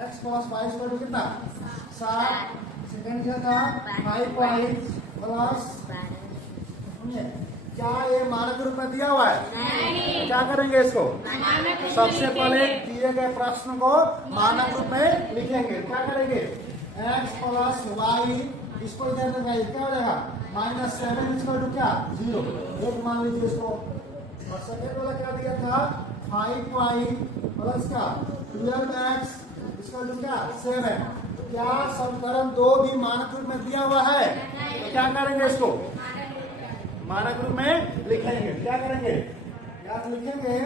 X plus Y equal to कितना 7। Second क्या था 5y प्लस, सुनिए क्या ये मानक रूप में दिया हुआ है? नहीं। क्या करेंगे इसको? सबसे पहले दिए गए प्रश्न को मानक रूप में लिखेंगे। क्या करेंगे? x प्लस वाई इसको इधर लगाइए, क्या हो जाएगा -7 इक्वल टू क्या 0, एक मान लीजिए इसको। और सेकंड वाला क्या दिया था 5y प्लस क्या 12x इक्वल टू क्या 7। क्या समीकरण 2 भी मानक रूप में दिया हुआ है? तो क्या करेंगे इसको मानक रूप में लिखेंगे। क्या करेंगे? याद लिखेंगे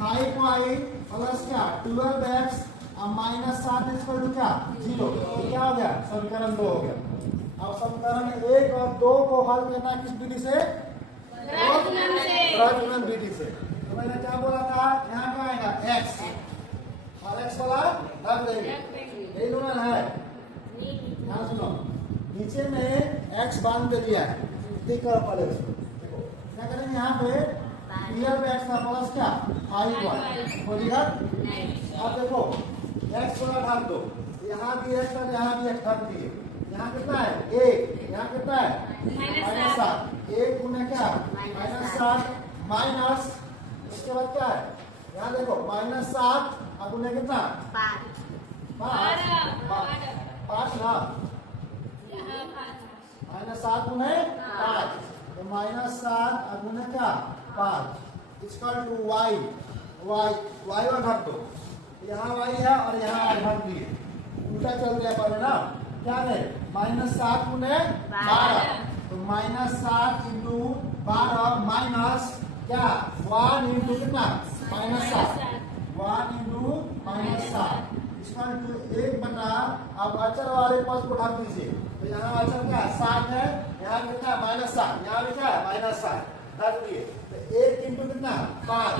5y प्लस क्या 12x -7 इक्वल टू क्या 0। क्या हो गया? समीकरण 2 हो गया। अब समीकरण 1 और 2 को हल करना किस विधि से? प्रजनन विधि से। तो मैंने क्या बोला था? यहाँ क्या आएगा x और x वाला रख देंगे, यही दोनों है। ध्यान सुनो, नीचे में x बांध दे दिया है, देख करो पहले इसको। देखो क्या करेंगे यहाँ पे 12x का प्लस क्या 5y हो जाएगा। अब देखो x वाला ढक दो, यहाँ भी x और यहाँ भी x ढक दिए। यहाँ कितना है 1, यहाँ कितना है -7, 1 गुना क्या -7 माइनस, इसके बाद क्या है यहाँ देखो -7 और गुना कितना 5 ना, -7 गुना 5, तो -7 और गुना क्या 5 इक्वल टू y और ढक दो। यहाँ y है और यहाँ ढक दिए, उल्टा चल गया पहले ना। क्या है -7 गुने 12, तो -7 इंटू 12 माइनस क्या 1 इंटू कितना -7, 1 इंटू -7 इक्वल टू 1 बटा। अब अचर वाले पद को ढक दीजिए, तो यहाँ अचर क्या 7 है, यहाँ कितना -7, यहाँ भी क्या -7 ढक दिए। तो 1 इंटू कितना 5,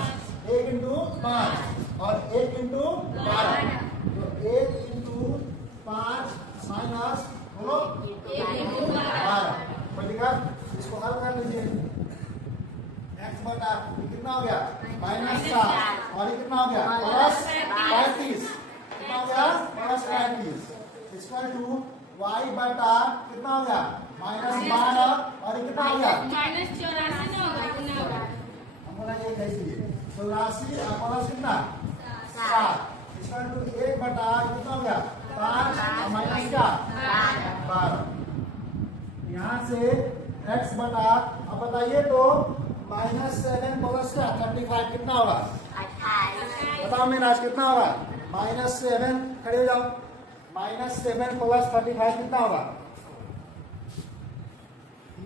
1 इंटू 5 और 1 इंटू 12, तो 1 इंटू 5 माइनस बोलो 12। इसको हल कर लीजिए। x बटा कितना हो गया -7 और ये कितना हो गया +35, कितना हो गया +35 इक्वल टू y बटा कितना हो गया -12 और ये कितना हो गया हमारा ये कैसे 84 और प्लस कितना 7 इक्वल टू 1 बटा कितना हो गया 5 माइनस क्या 12। यहाँ से x बटा, अब बताइए तो -7 प्लस क्या 35 कितना होगा 28। बताओ मीनाज कितना होगा -7, खड़े हो जाओ, -7 प्लस 35 कितना होगा?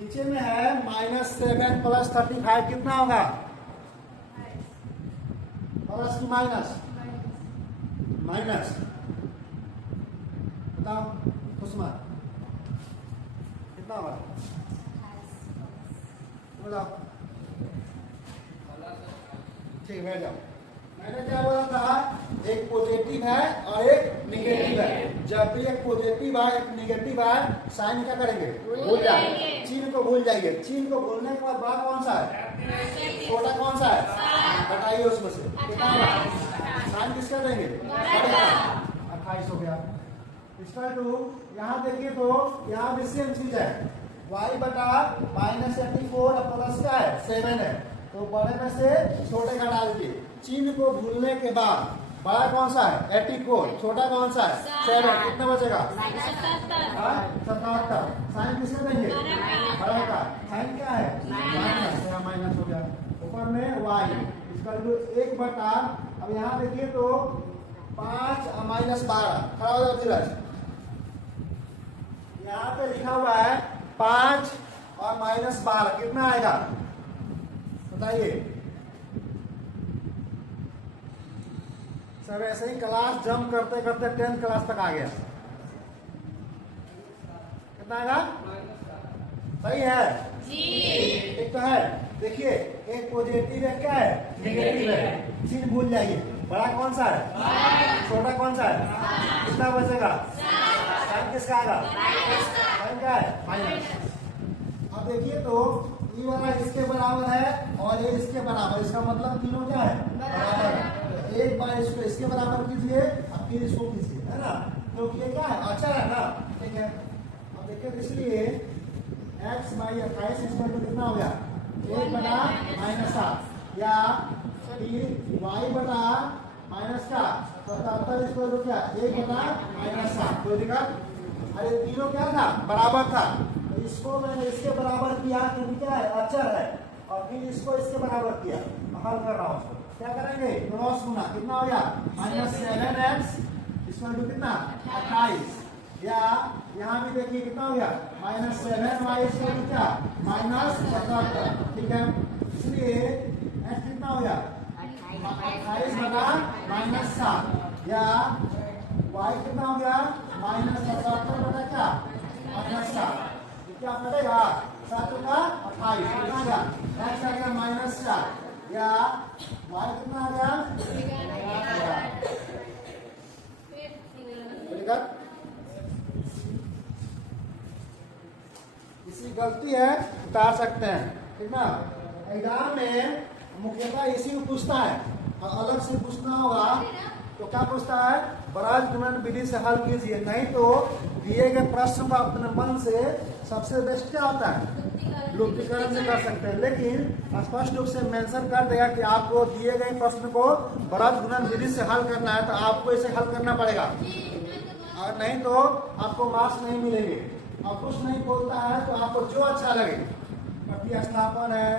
नीचे में है -7 प्लस 35 कितना होगा? प्लस की माइनस? माइनस। बताओ कुसुमा कितना होगा? बताओ। ठीक है, जाओ। मैंने क्या बोला था? एक पॉजिटिव है और एक निगेटिव है। जब भी एक पॉजिटिव है एक निगेटिव है, साइन क्या करेंगे? भूल जाएंगे, चिन्ह को भूल जाइए। चिन्ह को भूलने के बाद बड़ा कौन सा है? छोटा कौन सा है? बताइए उसमें से कितना होगा? साइन किसका देंगे? 28 हो गया। इक्वल टू यहाँ देखिए तो यहाँ भी सेम चीज है, y बटा -84 प्लस क्या है 7 है, तो बड़े में से छोटे का डाल दिए। चिन्ह को भूलने के बाद बड़ा कौन सा है 84, छोटा कौन सा है 7, कितना बचेगा 77। साइन किसका देंगे? बड़ा का। साइन क्या है माइनस, यहाँ माइनस हो गया। ऊपर में y इसका 1 बटा, अब यहाँ देखिए तो 5 और -12 खड़ा हो जाओ धीरज। यहाँ पे लिखा हुआ है 5 और -12 कितना आएगा बताइए। सब ऐसे ही क्लास जंप करते करते 10th क्लास तक आ गया। कितना आएगा? सही है जी। एक तो है, देखिए एक पॉजिटिव है, क्या है नेगेटिव है। चीज भूल जाइए, बड़ा कौन सा है छोटा कौन सा है, कितना बचेगा साइन किसका आएगा, साइन क्या है माइनस। अब देखिए तो ये वाला इसके बराबर है और ये इसके बराबर, इसका मतलब तीनों क्या है बराबर है। एक बार इसको इसके बराबर कीजिए, अब फिर इसको खींचिए, है ना। तो ये क्या है, अचर है ना, ठीक है। अब देखिए इसलिए x बाई 28 इसका तो कितना हो गया 1/-7 या फिर y बटा माइनस का 77 इसको तो क्या 1/-7 कोई दिक्कत। अरे तीनों क्या था बराबर था, तो इसको मैंने इसके बराबर किया क्योंकि क्या है अचर है, और फिर इसको इसके बराबर किया, हल कर रहा हूँ उसको। क्या करेंगे क्रॉस गुना, कितना हो गया -7x इसको कितना 28, या यहाँ भी देखिए कितना हो गया -7y इसको क्या -77, ठीक है। इसलिए x कितना हो गया 28/-7 या y कितना हो गया -77 बटा क्या -7, क्या पड़ेगा 7 का 28 कितना आ गया x आ गया -4 या y कितना आ गया इसी गलती है उतार सकते हैं, ठीक ना। एग्जाम में मुख्यतः इसी को पूछता है, और अलग से पूछना होगा तो क्या पूछता है बराज गुणन विधि से हल कीजिए, नहीं तो दिए गए प्रश्न को अपने मन से सबसे बेस्ट क्या होता है लुप्तीकरण से कर सकते हैं, लेकिन स्पष्ट रूप से मेंशन कर देगा कि आपको दिए गए प्रश्न को बराज गुणन विधि से हल करना है, तो आपको इसे हल करना पड़ेगा, और नहीं तो आपको मार्क्स नहीं मिलेंगे। और कुछ नहीं बोलता है तो आपको जो अच्छा लगे, प्रतिस्थापन है,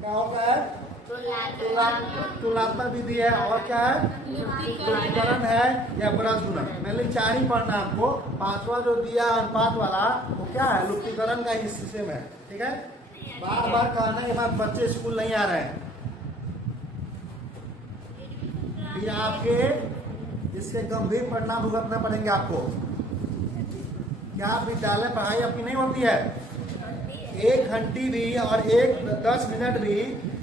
क्या होता है तुलनात्मक विधि है, और क्या है लुप्तीकरण है या बराज गुणन, मैंने 4 ही पढ़ना आपको। 5वां जो दिया अनुपात वाला वो क्या है लुप्तीकरण का ही सिस्टम है, ठीक है। बार बार कहना के बाद बच्चे स्कूल नहीं आ रहे हैं, फिर आपके इसके गंभीर परिणाम भुगतना पड़ेंगे आपको। क्या विद्यालय पढ़ाई आपकी नहीं होती है, 1 घंटी भी और 10 मिनट भी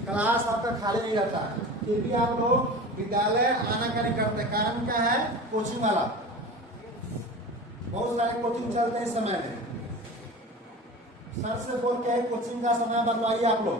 क्लास आपका खाली नहीं रहता, फिर भी आप लोग विद्यालय आना क्या नहीं करते, कारण क्या है कोचिंग वाला, बहुत सारे कोचिंग चलते हैं इस समय में। सर से बोल के कोचिंग का समय बदलवाइए आप लोग।